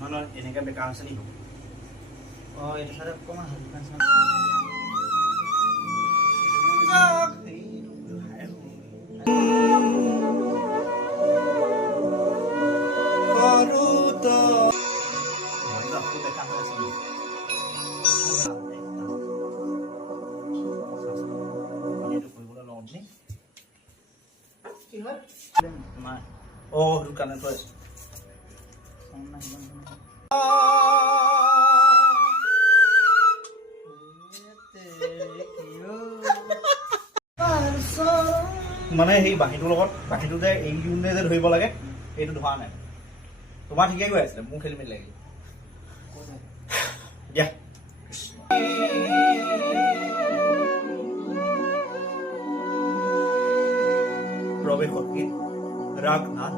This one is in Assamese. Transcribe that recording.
মানে এনেকৈ বেকাৰ হৈছে নেকি? অঁ এইটো চাইডে অকণমান হালকা নিচিনা কি হয় নাই অঁ সেইটো কাৰণে থৈ আছে মানে সেই বাঁহীটোৰ লগত বাঁহীটো যে এই ইউনে যে ধৰিব লাগে সেইটো ধৰা নাই তোমাৰ ঠিকেই গৈ আছিলে মোৰ খেলি মেলি লাগিল দিয়া প্ৰৱেশত গীত ৰাগ নাথ